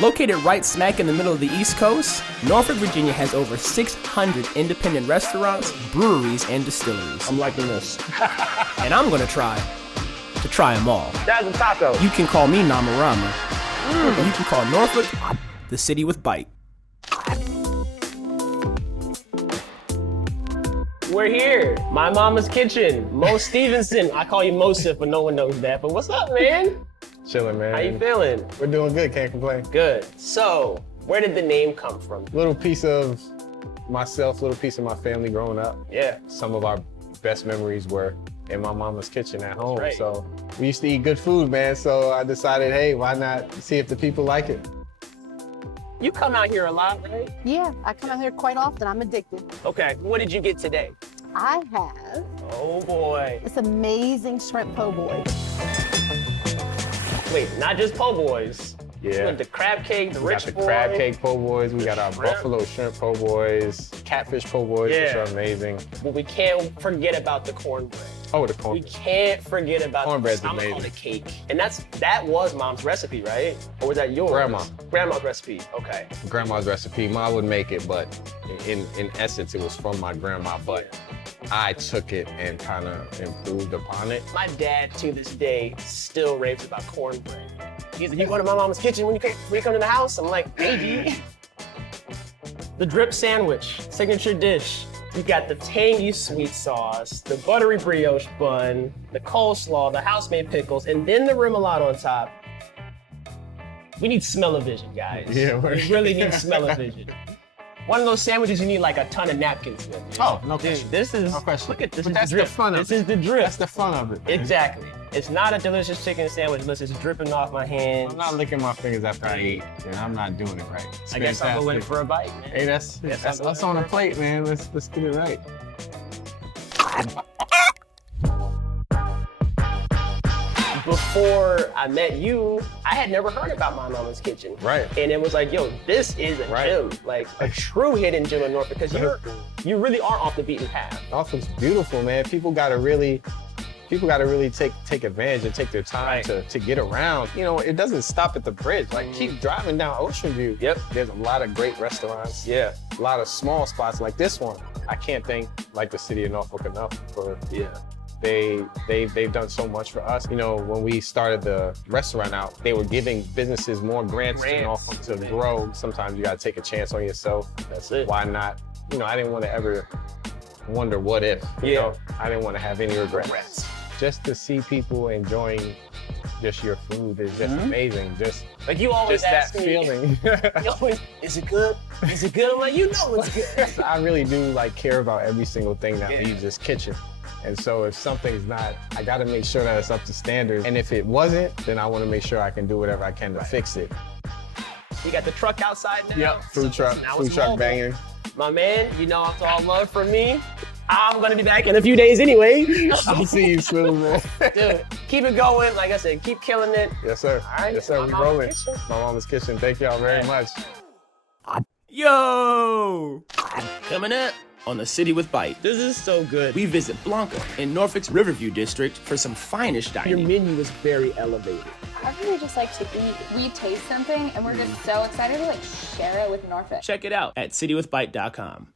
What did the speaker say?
Located right smack in the middle of the East Coast, Norfolk, Virginia has over 600 independent restaurants, breweries, and distilleries. I'm liking this. And I'm gonna try them all. That's a taco. You can call me Namarama. Or you can call Norfolk the city with bite. We're here. My mama's kitchen. Mo Stevenson. I call you Mosif, but no one knows that. But what's up, man? Chilling, man. How you feeling? We're doing good, can't complain. Good. So, where did the name come from? Little piece of myself, little piece of my family growing up. Yeah. Some of our best memories were in my mama's kitchen at home. Right. So we used to eat good food, man. So I decided, hey, why not see if the people like it? You come out here a lot, right? Yeah, I come out here quite often. I'm addicted. Okay, what did you get today? I have Oh boy. this amazing shrimp po' boy. Wait, not just po' boys. Yeah. You went the crab cake, the We rich got the boy. crab cake po' boys. We got our shrimp. buffalo shrimp po' boys, catfish po' boys, Yeah. which are amazing. But we can't forget about the cornbread. Oh, the We corn. can't forget about Cornbread's I'm gonna call amazing. it cake. And that was mom's recipe, right? Or was that yours? Grandma. Grandma's recipe, okay. Grandma's recipe. Mom would make it, but in essence, it was from my grandma. But I took it and kind of improved upon it. My dad, to this day, still raves about cornbread. He's like, you go to my mom's kitchen when you come to the house? I'm like, maybe. The drip sandwich, signature dish. You got the tangy sweet sauce, the buttery brioche bun, the coleslaw, the house-made pickles, and then the remoulade on top. We need smell-o-vision, guys. Yeah, we really need smell-o-vision. One of those sandwiches you need like a ton of napkins with. You know? Oh, no question. Dude, this is, No question. look at this. But is that's the drip. the fun of This it. is the drip. That's the fun of it. Exactly. It's not a delicious chicken sandwich unless it's dripping off my hands. I'm not licking my fingers after I eat, and I'm not doing it right. It's I guess I'll go in fantastic. for a bite, man. Hey, that's us on the plate, man. Let's get it right. Before I met you, I had never heard about my mama's kitchen. Right. And it was like, yo, this is a Right. gem, like a true hidden gem in Norfolk, because you really are off the beaten path. Norfolk's beautiful, man. People gotta really take advantage and take their time to get around. You know, it doesn't stop at the bridge. Like, keep driving down Ocean View. Yep. There's a lot of great restaurants. Yeah. A lot of small spots like this one. I can't thank like the city of Norfolk enough for they've done so much for us. You know, when we started the restaurant out, they were giving businesses more grants to Norfolk to grow. Sometimes you gotta take a chance on yourself. That's it. Why not? You know, I didn't want to ever wonder what if. You know, I didn't want to have any regrets. Just to see people enjoying just your food is just amazing. Just Like you always that ask me, feeling. you always, is it good? Is it good? I'm like, you know it's good. I really do like care about every single thing that leaves this kitchen. And so if something's not, I gotta make sure that it's up to standard. And if it wasn't, then I wanna make sure I can do whatever I can to fix it. You got the truck outside now? Yep, food truck mobile. banging. My man, you know it's all love from me. I'm gonna be back in a few days anyway. I'll see you soon, man. Dude, keep it going. Like I said, keep killing it. Yes, sir. All right, Yes, sir, My we Mama's rolling. Kitchen. My mama's kitchen. Thank y'all very much. Yo! Coming up on The City with Bite. This is so good. We visit Blanca in Norfolk's Riverview District for some finest Your dining. menu is very elevated. I really just like to eat. We taste something and we're just so excited to like share it with Norfolk. Check it out at citywithbite.com.